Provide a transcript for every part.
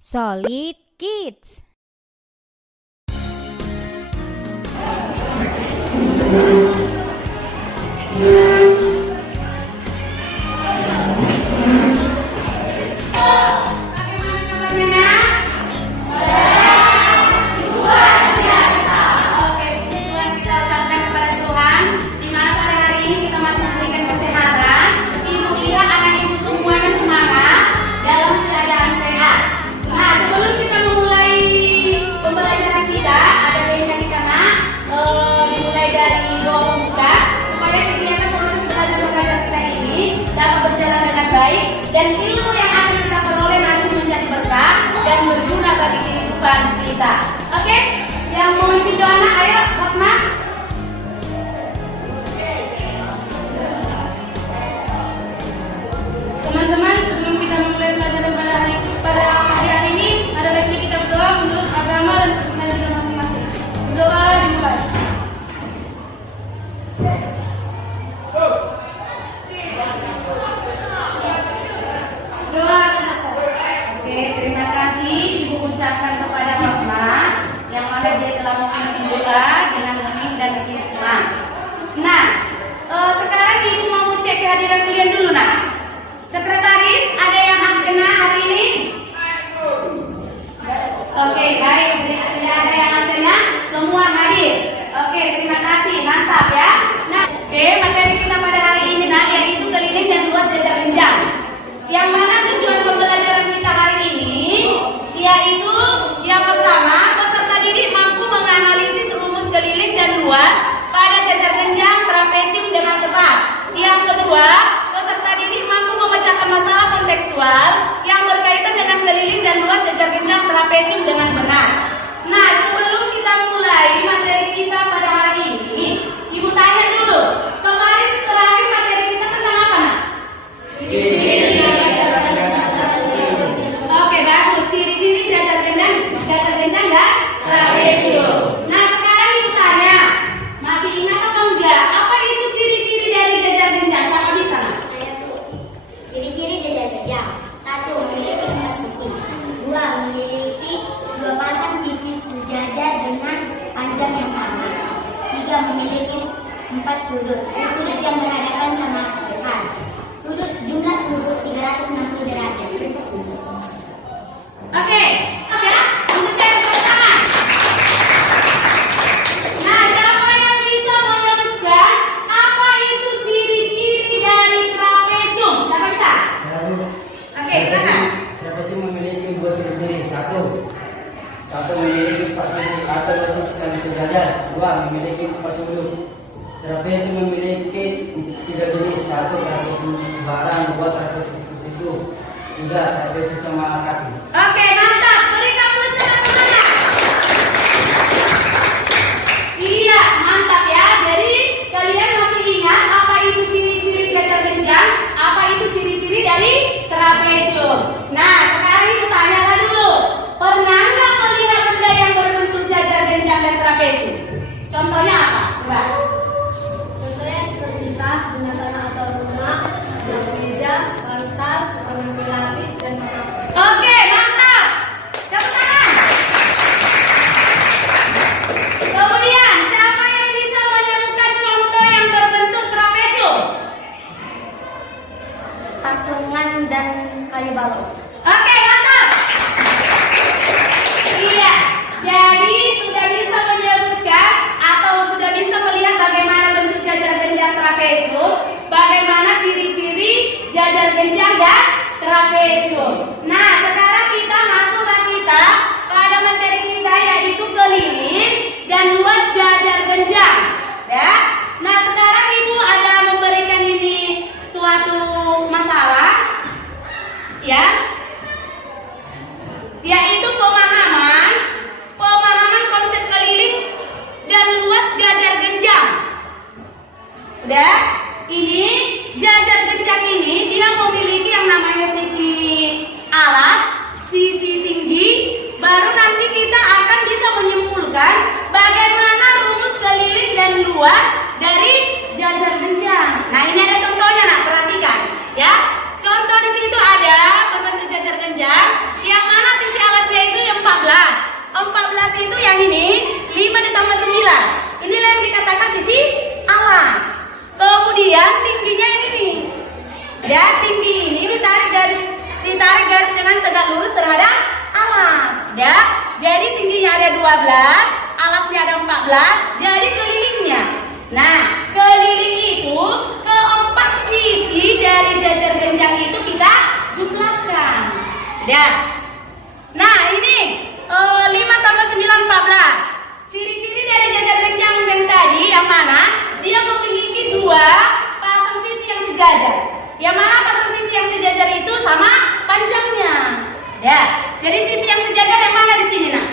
Solid Kids. Dan ilmu yang akan kita peroleh nanti menjadi berkah dan berguna bagi kehidupan kita. Oke? Yang mau memimpin doa anak, ayo, Fatma. Teman-teman, sebelum kita memulai pelajaran pada hari ini, ada baiknya kita berdoa menurut agama dan kepercayaan kita masing-masing. Berdoa dimulai. Doa selesai. Oke, terima kasih Ibu ucapkan kepada Fatma yang mana dia telah memimpin doa dengan hening dan hikmah. Nah, sekarang Ibu mau cek kehadiran kalian dulu, nak. Sekretaris, ada yang absen hari ini? Oke, baik. Tidak ada yang absen, semua hadir. Oke, terima kasih, mantap ya. Nah, oke, materi kita pada hari ini, nah, yaitu keliling dan luas jajar genjang. Yang mana tujuan pembelajaran kita hari ini, yaitu yang pertama, peserta didik mampu menganalisis rumus keliling dan luas pada jajar genjang trapesium dengan tepat. Yang kedua, peserta didik mampu memecahkan masalah kontekstual yang berkaitan dengan keliling dan luas jajar genjang trapesium dengan benar. Nah, sebelum kita mulai materi kita pada hari ini, Ibu tanya dulu, kemarin terakhir materi kita tentang apa, nak? Oke, bagus. Ciri-ciri jajar genjang dan trapesium. Nah, sekarang Ibu tanya, masih ingat atau enggak? Apa itu ciri-ciri dari jajar genjang? Siapa bisa, nak? Ciri-ciri jajar genjang. 1. Memiliki 4 sisi. 2. Memiliki 2 pasang sisi sejajar dengan panjang yang sama. 3. Memiliki 4 sudut. Sudut yang berhadapan sama depan. Jumlah sudut 360 derajat. Oke, ya, untuk saya tepuk tangan. Nah, siapa yang bisa menyebutkan apa itu ciri-ciri dari trapesium? Siapa bisa? Oke, silakan. Trapesium memiliki 2 ciri-ciri. 1 memiliki 4 sisi atau saling sejajar. 2 memiliki 4 sudut. Trapesium memiliki 3 jenis. 1 trapesium sembarang, 2 trapesium siku, 3 trapesium sama kaki. Oke, mantap. Berikan tepuk tangan. Iya, mantap ya. Jadi kalian masih ingat apa itu ciri-ciri jajar genjang? Apa itu ciri-ciri dari trapesium? Nah, sekarang Ibu tanyakan dulu. Pernah nggak melihat benda yang berbentuk jajar genjang dan trapesium? Contohnya apa? Coba. Contohnya seperti tas, binatang atau rumah, meja, bantal, pengambil lapis, dan Oke, mantap. Tepuk tangan. Kemudian, siapa yang bisa menyebutkan contoh yang berbentuk trapesium? Pasungan dan kayu balok. Oke, mantap. Iya, jadi sudah bisa menyebutkan atau sudah bisa melihat bagaimana bentuk jajar genjang trapesium, bagaimana ciri-ciri jajar genjang dan trapesium. Nah, sekarang kita masuklah kita pada materi kita yaitu keliling dan luas jajar genjang. Ya. Nah, sekarang Ibu ada memberikan ini suatu masalah, ya, yaitu pemahaman konsep keliling dan luas jajar genjang. Udah? Ini jajar genjang ini dia memiliki yang namanya sisi alas, sisi tinggi. Baru nanti kita akan bisa menyimpulkan bagaimana rumus keliling dan luas dari jajar genjang. Nah, ini ada contohnya, nah, perhatikan ya. Contoh di situ ada berbentuk jajar genjang yang mana sisi alas tarik garis dengan tegak lurus terhadap alas. Ya. Jadi tingginya ada 12, alasnya ada 14, jadi kelilingnya. Nah, keliling itu keempat sisi dari jajar genjang itu kita jumlahkan. Ya. Nah, ini 5 tambah 9, 14. Ciri-ciri dari jajar genjang yang tadi yang mana? Dia memiliki 2 pasang sisi yang sejajar. Yang mana pasang sisi yang sejajar itu sama panjangnya. Ya. Jadi sisi yang sejajar yang mana di sini, Nak?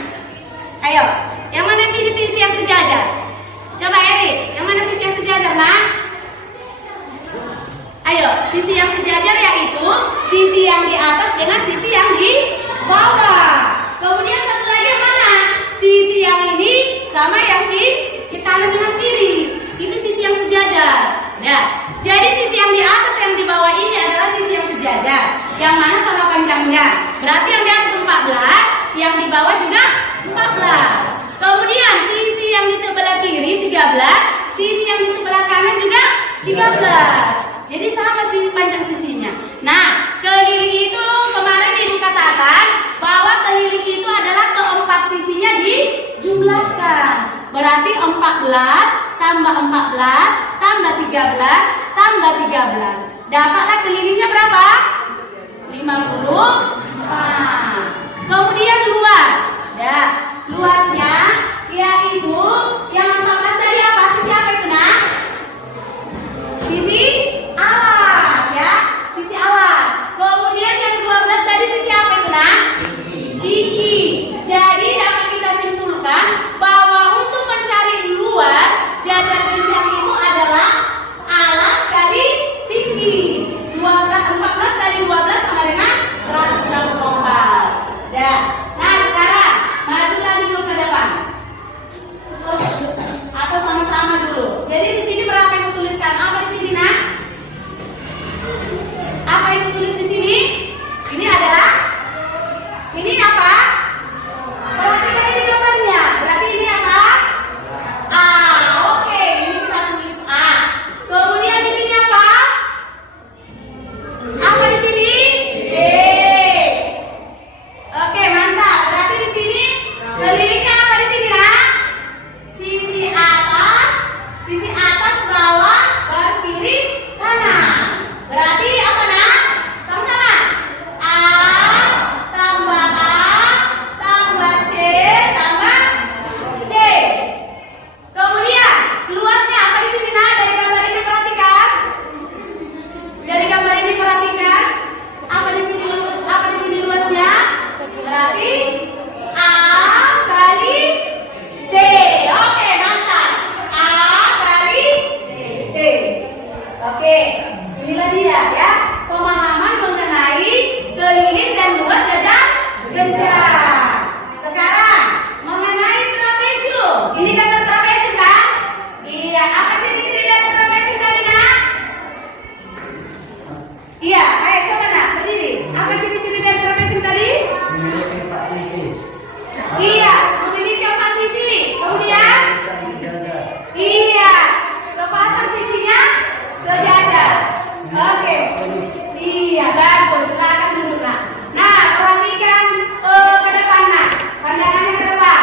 Ayo, yang mana sisi yang sejajar? Coba Eri, yang mana sisi yang sejajar, Nak? Ayo, sisi yang sejajar yaitu sisi yang di atas dengan sisi yang di bawah. Kemudian satu lagi yang mana? Sisi yang ini sama yang di kanan dengan kiri. Itu sisi yang sejajar. Nah, jadi sisi yang di atas yang di bawah ini adalah sisi yang sejajar. Yang mana sama panjangnya. Berarti yang di atas 14, yang di bawah juga 14. Kemudian sisi yang di sebelah kiri 13, sisi yang di sebelah kanan juga 13. Jadi sama sih panjang sisinya. Nah, keliling itu kemarin Ibu katakan bahwa keliling itu adalah keempat sisinya dijumlahkan. Berarti 14 tambah 14 tambah 13 tambah 13. Dapatlah kelilingnya berapa? 54. Kemudian luas. Ya, luasnya yaitu yang 14 tadi apa? Sisi apa itu, Nak? Sisi alas, ya. Sisi alas. Kemudian yang 12 tadi sisi apa itu, Nak? Gigi. Jadi dapat kita simpulkan bahwa untuk mencari luas jajar genjang itu adalah alas kali tinggi. 14 kali 12 sama dengan 164. Ya. Nah, sekarang majulah dulu ke depan. Atau sama-sama dulu. Jadi di sini berapa yang tuliskan? Apa di sini, Nak? Apa yang tulis di sini? Ini adalah ini apa? Perhatikan ini gambarnya. Berarti ini apa? A. Oke, ini kita tulis A. Kemudian di sini apa? Apa di sini? D. Oke, mantap. Berarti di sini kelilingnya apa di sini, Nak? Sisi atas, bawah, baru kiri, kanan. Berarti apa, Nak? Sama-sama. A tambah C tambah C. Kemudian luasnya apa di sini, Nak? Dari gambar ini perhatikan. Dari gambar ini perhatikan. Apa di sini luasnya? Berarti A kali D. Oke, mantap. A kali D. Oke, inilah dia ya pemahaman mengenai keliling dan luas jajar genjang. Sekarang mengenai trapesium. Ini gambar trapesium kan? Iya. Apa ciri-ciri dari trapesium tadi, Nak? Iya. Ayo coba, Nak, berdiri. Apa ciri-ciri dari trapesium tadi? Memiliki 4 sisi. Iya, memiliki 4 sisi. Kemudian? Sejajar. Iya, sepasang sisinya sejajar. Oke. Iya, bagus. Silakan duduk, Nak. Nah, perhatikan ke depan, Nak. Pandangannya ke depan.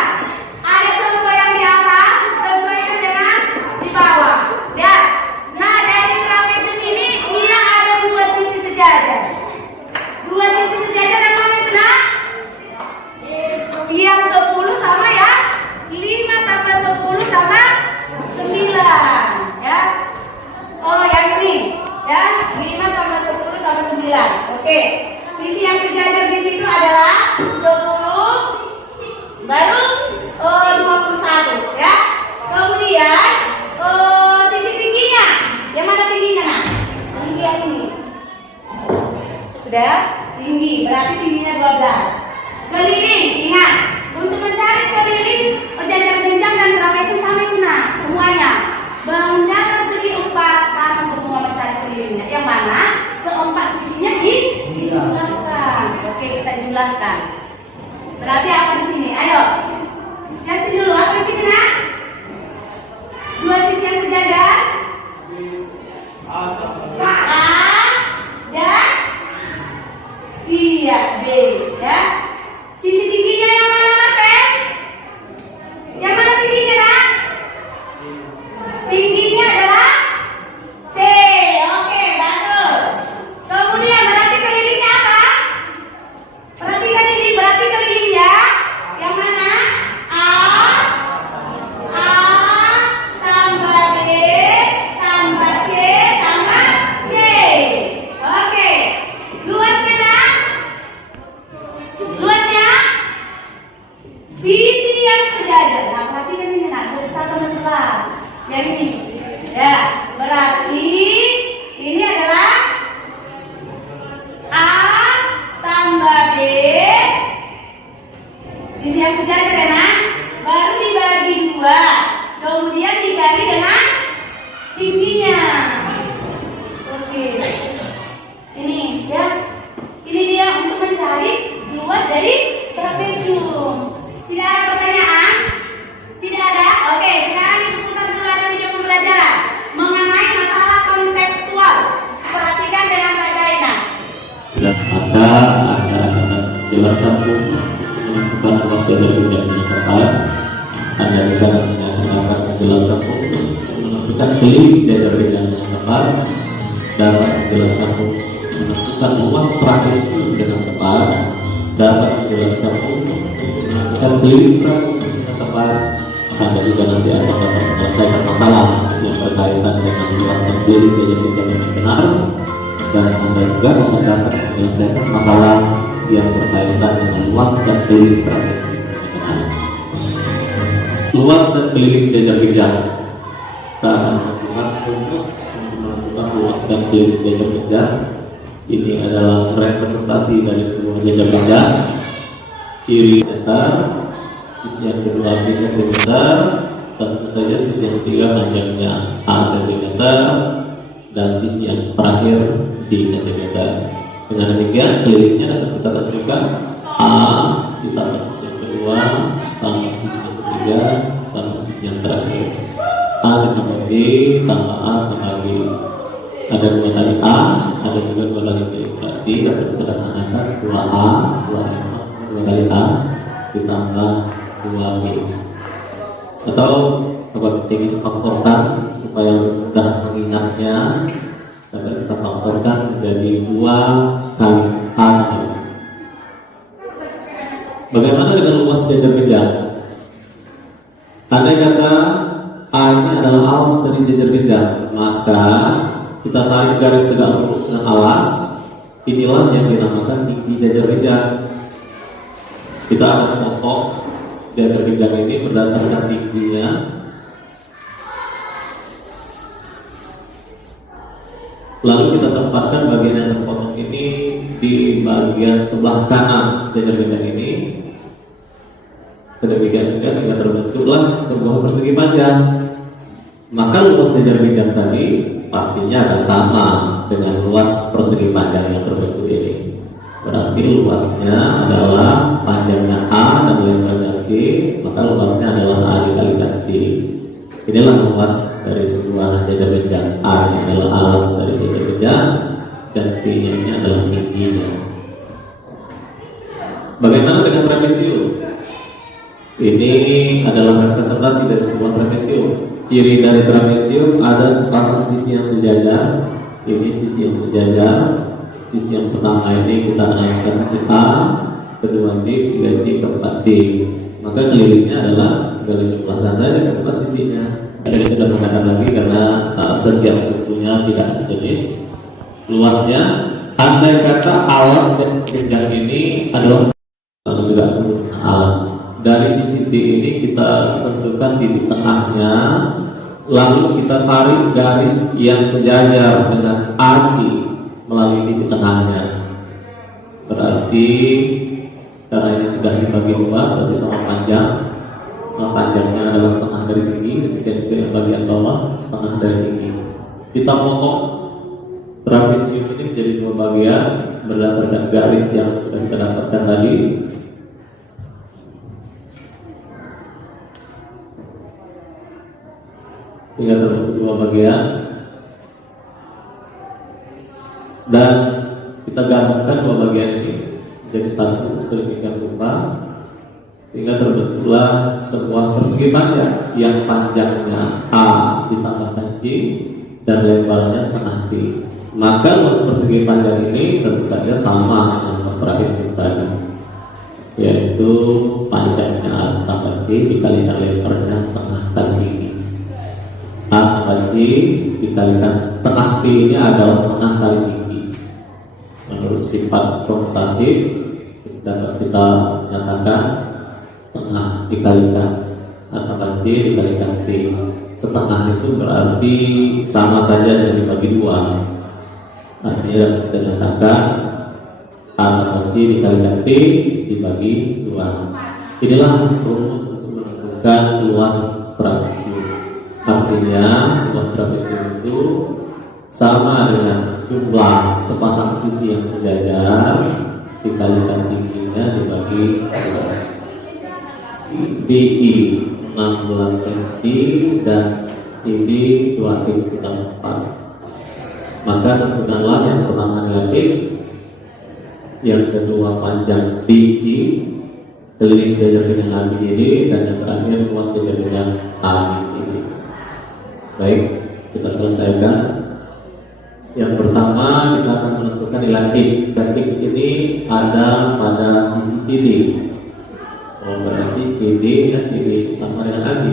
Ada contoh yang di atas, sesuaikan dengan di bawah. Ya. Nah, dari trapesium ini dia ada 2 sisi sejajar. 2 sisi sejajar yang mana itu, Nak? Yang 10 sama ya 5 tambah 10 tambah 9 ya. Oh, yang ini ya 5 tambah 10 tambah 9. Oke. Sisi yang sejajar di situ adalah 10 baru 21 ya. Kemudian sisi tingginya. Yang mana tingginya, Nak? Tinggi yang ini. Sudah tinggi, berarti tingginya 12. Keliling, ingat, untuk mencari keliling jajar genjang dan trapesium sama itu, Nak, semuanya. Bangunnya persegi 4 sama semua mencari kelilingnya. Yang mana keempat sisinya dijumlahkan. Oke, kita jumlahkan. Berarti apa di sini? Ayo, jelasin dulu apa di sini, Nak? 2 sisi yang sejajar. A dan iya. sisi yang sejajar. Nah, perhatikan ini nak, dari 1 sampai 11. Yang ini. Ya, berarti ini adalah A tambah B. Sisi yang sejajar ya nak. Baru dibagi 2. Kemudian dikali dengan tingginya. Oke. Ini ya. Ini dia untuk mencari luas dari trapesium. Tidak ada pertanyaan? Tidak ada? Oke, sekarang kita putar dulu ada video pembelajaran mengenai masalah kontekstual. Perhatikan dengan baik-baik nah. Dan ada jelaskan fokus menentukan luas jajar bidangnya tepat. Ada juga menjelaskan fokus menentukan keliling jajar bidangnya tepat. Dapat menjelaskan fokus menentukan luas trapesium dengan tepat. Dapat menjelaskan fokus menentukan keliling trapesium dengan tepat. Anda juga nanti akan dapat menyelesaikan masalah yang berkaitan dengan luas dan keliling jajar bidang yang benar. Dan Anda juga akan dapat menyelesaikan masalah yang berkaitan dengan luas dan keliling trapesium. Luas dan keliling jajar bidang. Kita akan melakukan rumus untuk menentukan luas dan keliling jajar bidang. Ini adalah representasi dari sebuah jajar bidang. Kiri datar, sisi yang kedua B cm, tentu saja sisi yang ketiga panjangnya A cm, dan sisi yang terakhir D cm. Dengan demikian kelilingnya dapat kita tentukan A ditambah sisi yang kedua tambah sisi yang ketiga tambah sisi yang terakhir. A ditambah B tambah A tambah B. Ada 2 kali A, ada juga 2 kali B. Berarti dapat disederhanakan 2A, 2 kali A ditambah 2B. Atau coba kita ingin faktorkan supaya mudah mengingatnya, dapat kita faktorkan menjadi 2 kali A. Bagaimana dengan luas jajar bidang? Andai kata A ini adalah alas dari jajar bidang, maka kita tarik garis tegak lurus dengan alas. Inilah yang dinamakan tinggi jajar bidang. Kita akan memotong jajar bidang ini berdasarkan tingginya. Lalu kita tempatkan bagian yang terpotong ini di bagian sebelah kanan jajar bidang ini. Sedemikian juga sehingga terbentuklah sebuah persegi panjang. Maka luas jajar bidang tadi pastinya akan sama dengan luas persegi panjang yang terbentuk ini. Berarti luasnya adalah panjangnya A dan lebarnya D, maka luasnya adalah A dikalikan D. Inilah luas dari sebuah jajar bidang. A ini adalah alas dari jajar bidang dan B nya ini adalah tingginya. Bagaimana dengan trapesium? Ini adalah representasi dari sebuah trapesium. Ciri dari trapesium ada sepasang sisi yang sejajar. Ini sisi yang sejajar. Sisi yang pertama ini kita namakan sisi A, kedua D, ketiga D, keempat D. Maka kelilingnya adalah tinggal dijumlahkan saja berapa sisinya. Jadi tidak menggunakan lagi karena setiap sukunya tidak sejenis. Luasnya, andai kata alas dan bidang ini adalah juga lurus alas. Dari sisi D ini kita tentukan titik tengahnya, lalu kita tarik garis yang sejajar dengan AC melalui titik tengahnya. Berarti karena ini sudah dibagi 2, berarti sama panjang. Nah, panjangnya adalah setengah dari tinggi, demikian juga yang bagian bawah setengah dari tinggi. Kita potong trapesium ini menjadi 2 bagian berdasarkan garis yang sudah kita dapatkan tadi. Sehingga terbentuk 2 bagian, dan kita gabungkan 2 bagian ini menjadi satu sedemikian rupa sehingga terbentuklah sebuah persegi panjang yang panjangnya A ditambahkan D dan lebarnya setengah D. Maka luas persegi panjang ini tentu saja sama dengan luas trapesium tadi, yaitu panjangnya A tambah D dikalikan lebarnya setengah kali tinggi. A tambah D dikalikan setengah D ini adalah setengah kali tinggi. Menurut sifat komutatif dapat kita nyatakan tengah dikalikan katakan T dikalikan T. Setengah itu berarti sama saja dan dibagi dua. Artinya kita nyatakan A tambah T dikalikan T dibagi dua. Inilah rumus untuk menentukan luas trapesium. Artinya luas trapesium itu sama dengan jumlah sepasang sisi yang sejajar dikalikan tingginya dibagi 2. DI 16 cm dan ini 2 kita 4. Maka tentukanlah yang pertama negatif, yang kedua panjang tinggi keliling jajar dengan AB ini, dan yang terakhir luas jajar dengan AB ini. Baik, kita selesaikan. Yang pertama kita akan menentukan nilai X, dan X ini ada pada sisi kiri. Oh, berarti CD sama dengan AB.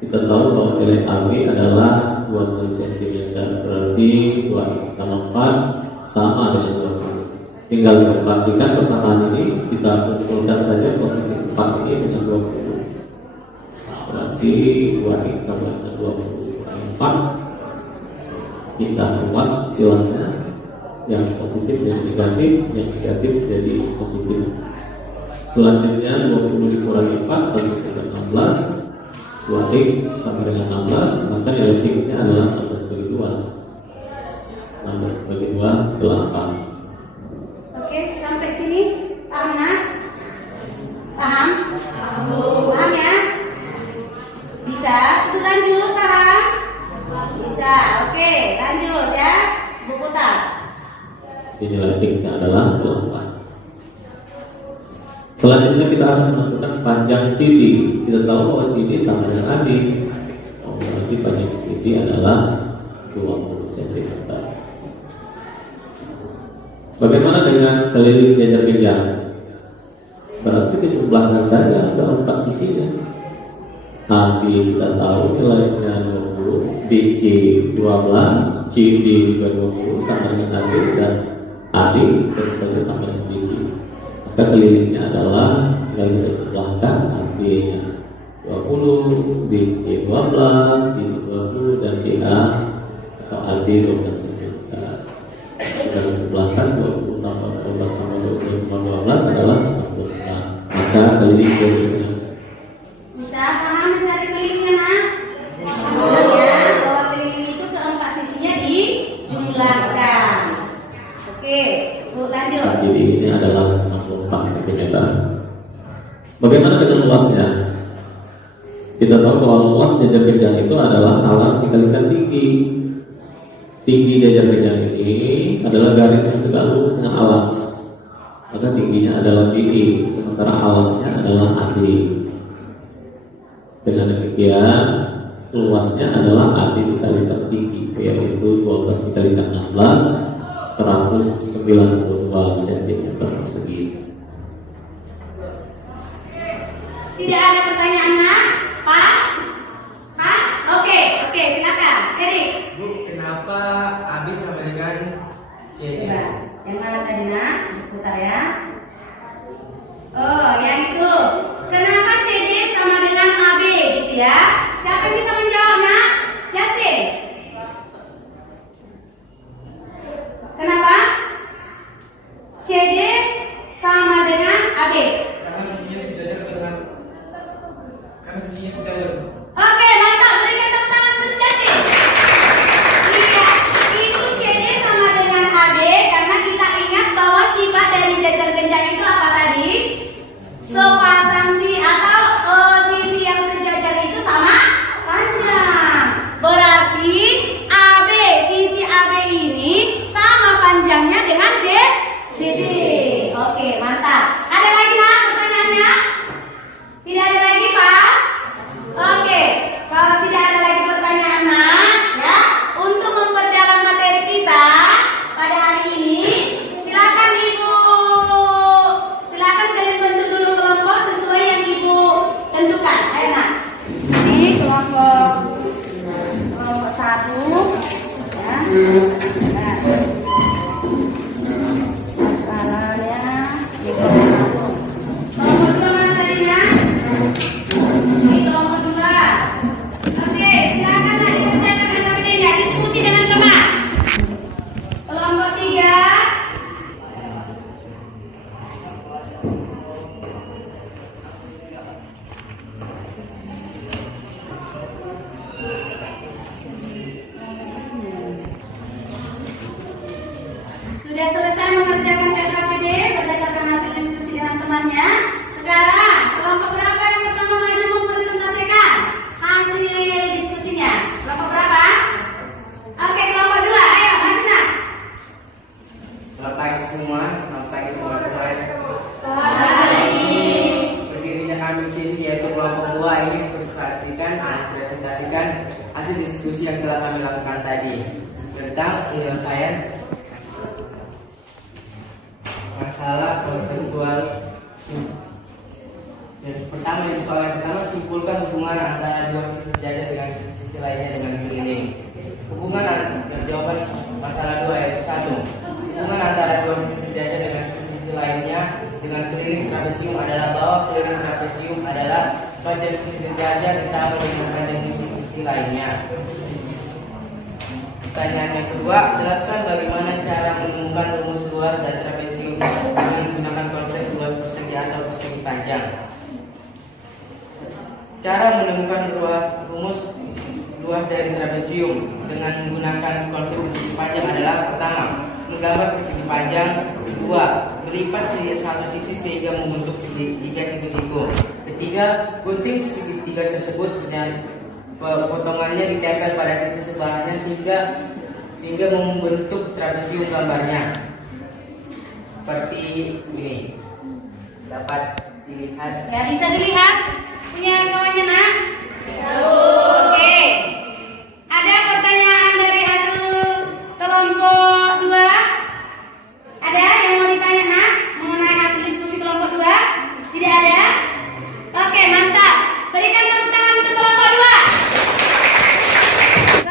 Kita tahu bahwa nilai AB adalah 20 cm, berarti 2 tambah 4 sama dengan 20. Tinggal kita pastikan persamaan ini, kita kumpulkan saja positif 4 ini dengan 20. Berarti 2 tambah dengan 20 kurang 4. Kita luas istilahnya, yang positif dan negatif, yang negatif jadi positif. Selanjutnya 20 dikurangi 4 tentu saja 16. 2x tambah dengan 16, maka nilai x-nya adalah 16/2. 16/2 8. Oke, sampai sini paham nak? Paham? Paham ya? Bisa? Itu lanjut paham? Bisa. Oke, lanjut ya. Buku tak? Nilai x-nya adalah 8. Selanjutnya kita akan menentukan panjang CD. Kita tahu bahwa CD sama dengan AD. Berarti panjang CD adalah 20 cm. Bagaimana dengan keliling jajar genjang? Berarti dijumlahkan saja dalam 4 sisinya. AB kita tahu nilainya 20, BC 12, CD juga 20 sama dengan AD, dan AD tentu saja sama dengan BC. Maka kelilingnya adalah kali kita jumlahkan AB-nya 20, BC 12, BC 20, dan DA atau AD 12 cm. Kita jumlahkan 20 tambah 12 tambah 20 tambah 12 adalah 46. Maka keliling kelilingnya. Bisa paham mencari kelilingnya nak? Paham ya, bahwa keliling itu keempat sisinya dijumlahkan. Oke, lanjut. Nah, jadi ini adalah 64 kenyataan. Bagaimana dengan luasnya? Kita tahu bahwa luas jajar genjang itu adalah alas dikalikan tinggi. Tinggi jajar genjang ini adalah garis yang tegak lurus dengan alas. Maka tingginya adalah DI, sementara alasnya adalah AD. Dengan demikian, luasnya adalah AD dikalikan tinggi, yaitu 12 dikalikan 16, 192 cm persegi. Tidak ada pertanyaan nak? Pas? Pas? Oke, silakan. Erik. Bu, kenapa AB sama dengan CD? Coba, yang mana tadi nak? Putar ya. Oh, yang itu. Kenapa CD sama dengan AB gitu ya? Siapa yang bisa menjawab nak? Justin. Kenapa? CD sama dengan AB. Karena sisinya sejajar dengan Oke, mantap. Berikan tepuk tangan untuk Justin. Iya, itu CD sama dengan AB karena kita ingat bahwa sifat dari jajar genjang itu apa tadi? sekarang kelompok berapa yang pertama maju mempresentasikan hasil diskusinya? Kelompok berapa? Oke, kelompok 2, ayo maju nak. Selamat pagi semua, selamat pagi teman-teman. Berdirinya kami di sini yaitu kelompok 2 ini mempresentasikan hasil diskusi yang telah kami lakukan tadi tentang penyelesaian masalah konseptual. Soal yang pertama, simpulkan hubungan antara dua sisi sejajar dengan sisi lainnya dengan keliling. Jawaban masalah 2 yaitu 1. Hubungan antara dua sisi sejajar dengan sisi lainnya dengan keliling trapesium adalah bahwa keliling trapesium adalah panjang sisi sejajar ditambah dengan panjang sisi lainnya. Pertanyaan yang kedua, jelaskan bagaimana cara menemukan rumus luas dari trapesium dengan menggunakan konsep luas persegi atau persegi panjang. Cara menemukan rumus luas dari trapesium dengan menggunakan konsep persegi panjang adalah: pertama, menggambar persegi panjang; 2, melipat satu sisi sehingga membentuk tiga siku-siku; ketiga, gunting segitiga tersebut dengan potongannya ditempel pada sisi sebelahnya sehingga membentuk trapesium gambarnya seperti ini. Dapat dilihat. Ya, bisa dilihat punya kawannya nak? Oke. Ada pertanyaan dari hasil kelompok 2? Ada yang mau ditanya nak mengenai hasil diskusi kelompok 2? Tidak ada? Oke, mantap. Berikan tepuk tangan untuk kelompok 2.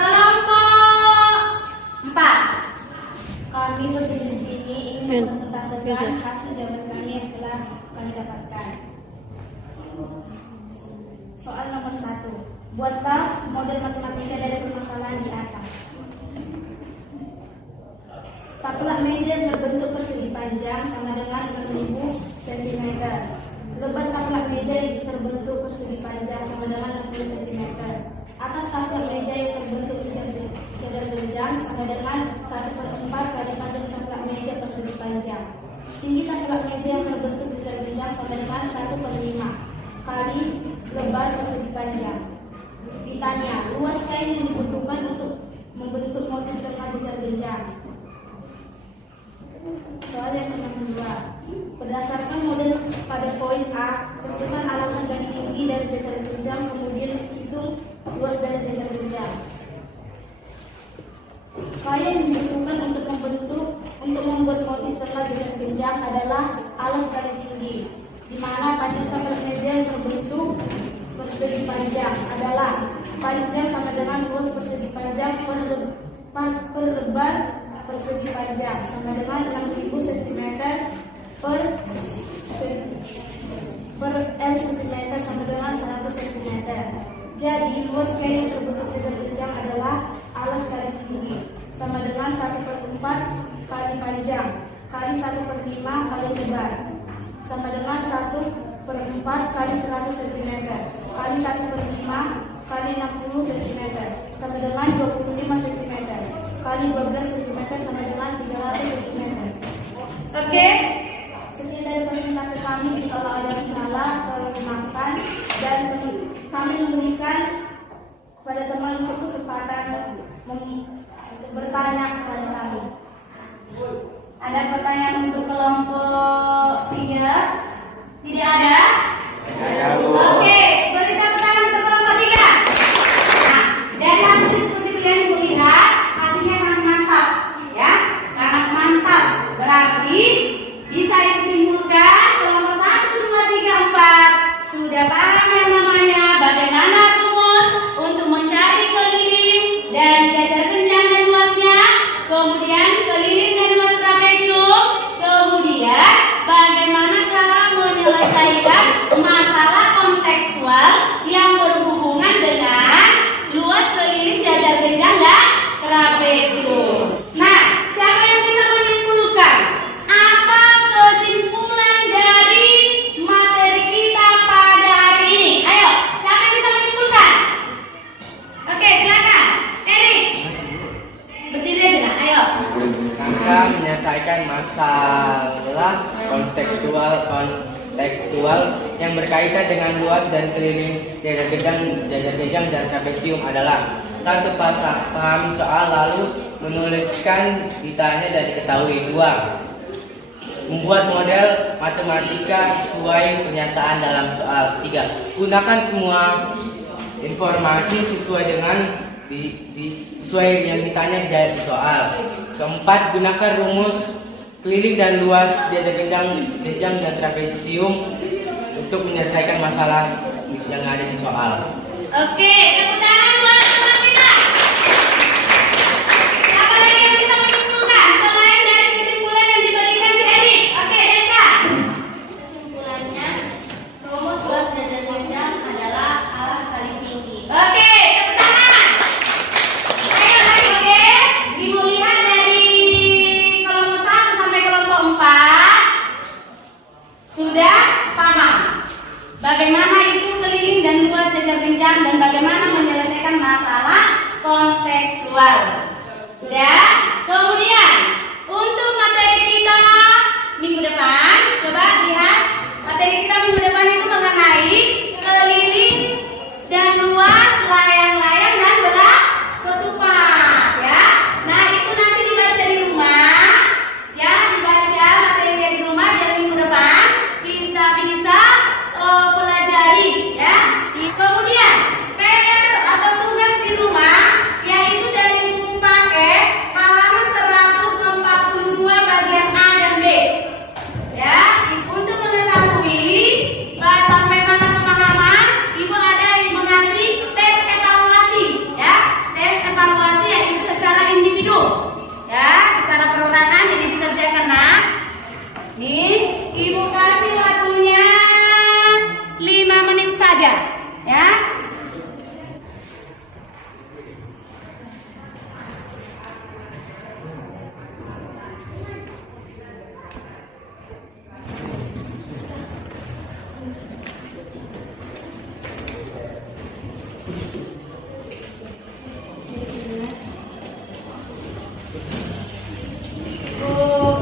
Kelompok 4. Kami berdiri di sini ingin mempresentasikan hasil jawaban kami yang telah kami dapatkan. Soal nomor 1. Buatlah model matematika dari permasalahan di atas. Taplak meja yang berbentuk persegi panjang sama dengan 6000 cm. Lebar taplak meja yang terbentuk persegi panjang sama dengan 60 cm. Atas taplak meja yang terbentuk sejajar jenjang sama dengan 1/4 kali panjang taplak meja persegi panjang. Tinggi taplak meja yang terbentuk sejajar jenjang sama dengan 1/5 kali lebar persegi panjang. Ditanya, luas kain yang dibutuhkan untuk membentuk motif tengah jejar jenjang. Soal yang ke-62. Berdasarkan model pada poin A, tentukan alasan garis tinggi dari jejar jenjang, kemudian hitung luas dari jejar jenjang. Kain yang dibutuhkan untuk membuat motif tengah jejar jenjang adalah alas garis tinggi, di mana panjang taplak meja yang terbentuk persegi panjang adalah panjang sama dengan luas persegi panjang per lebar persegi panjang sama dengan 6000 cm per L cm sama dengan 100 cm. Jadi luas kain yang terbentuk jejar jenjang adalah alas garis tinggi sama dengan 1/4 kali panjang kali 1/5 kali lebar sama dengan 1/4 kali 100 cm kali 1/5 kali 60 cm sama dengan 25 cm kali 12 cm sama dengan 300 cm. Oke. Sekian dari presentasi kami. Jika ada yang salah, tolong dimaafkan, dan kami memberikan kepada teman untuk kesempatan bertanya kepada kami. Ada pertanyaan untuk kelompok 3? Tidak ada? Oke, beri tepuk tangan untuk kelompok 3. Nah, dari hasil diskusi kalian melihat hasilnya sangat mantap, ya, sangat mantap. Berarti bisa disimpulkan kelompok 1, 2, 3, 4 sudah paham yang namanya bagaimana rumus untuk mencari keliling dan jejar jenjang dan luasnya, kemudian keliling dan luas trapesium, intelektual yang berkaitan dengan luas dan keliling jajar-jejang dan trapesium adalah: 1. Pahami soal lalu menuliskan ditanya dan diketahui. 2. Membuat model matematika sesuai pernyataan dalam soal. 3. Gunakan semua informasi sesuai dengan sesuai yang ditanya di soal. 4. Gunakan rumus keliling dan luas jajar-jejang dan trapesium untuk menyelesaikan masalah yang ada di soal. Oke, tepuk tangan buat teman kita. Apa lagi yang bisa menyimpulkan selain dari kesimpulan yang diberikan si Erik? Oke, Desa. Kesimpulannya, rumus luas jajar-jejang adalah alas tarik tinggi. Oke, tepuk tangan. Ayo lagi, oke. Ibu lihat dari kelompok 1 sampai kelompok 4. Sudah paham bagaimana itu keliling dan luas jajar-jejang dan bagaimana menyelesaikan masalah kontekstual. Sudah? Kemudian untuk materi kita minggu depan, coba lihat materi kita minggu depan itu mengenai keliling dan luas layang-layang dan belah ketupat, ya. Nah, itu nanti dibaca di rumah, ya, dibaca materinya di rumah dan minggu depan kita bisa pelajari, ya. Kemudian PR atau tugas di rumah yaitu dari buku paket halaman 142 bagian A dan B, ya. Untuk mengetahui sampai mana pemahaman, ibu ada yang mengasih tes evaluasi, ya. Tes evaluasi yaitu secara individu, ya, secara perorangan jadi dikerjakan. Nah, nih ibu kasih waktunya 5 menit saja, ya.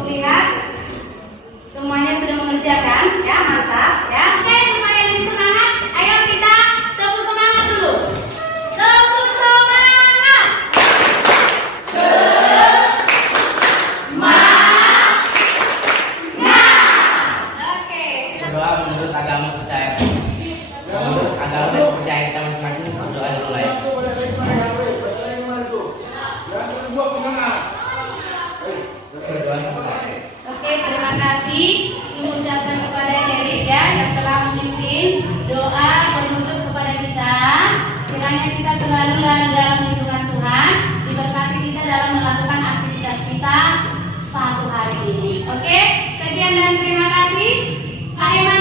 Lihat semuanya sudah mengerjakan, ya, mantap, ya. Oke, supaya lebih semangat, ayo kita tepuk semangat dulu. Tepuk semangat. Oke. Berdoa menurut agama percaya. Menurut agama dan percaya kita masing-masing, berdoa dulu lah ya. Berdoa selesai. Oke, terima kasih Ibu ucapkan kepada Erik, ya, yang telah memimpin doa penutup kepada kita. Kiranya kita selalu dalam lindungan Tuhan, diberkati kita dalam melakukan aktivitas kita satu hari ini. Oke, sekian dan terima kasih. Bagaimana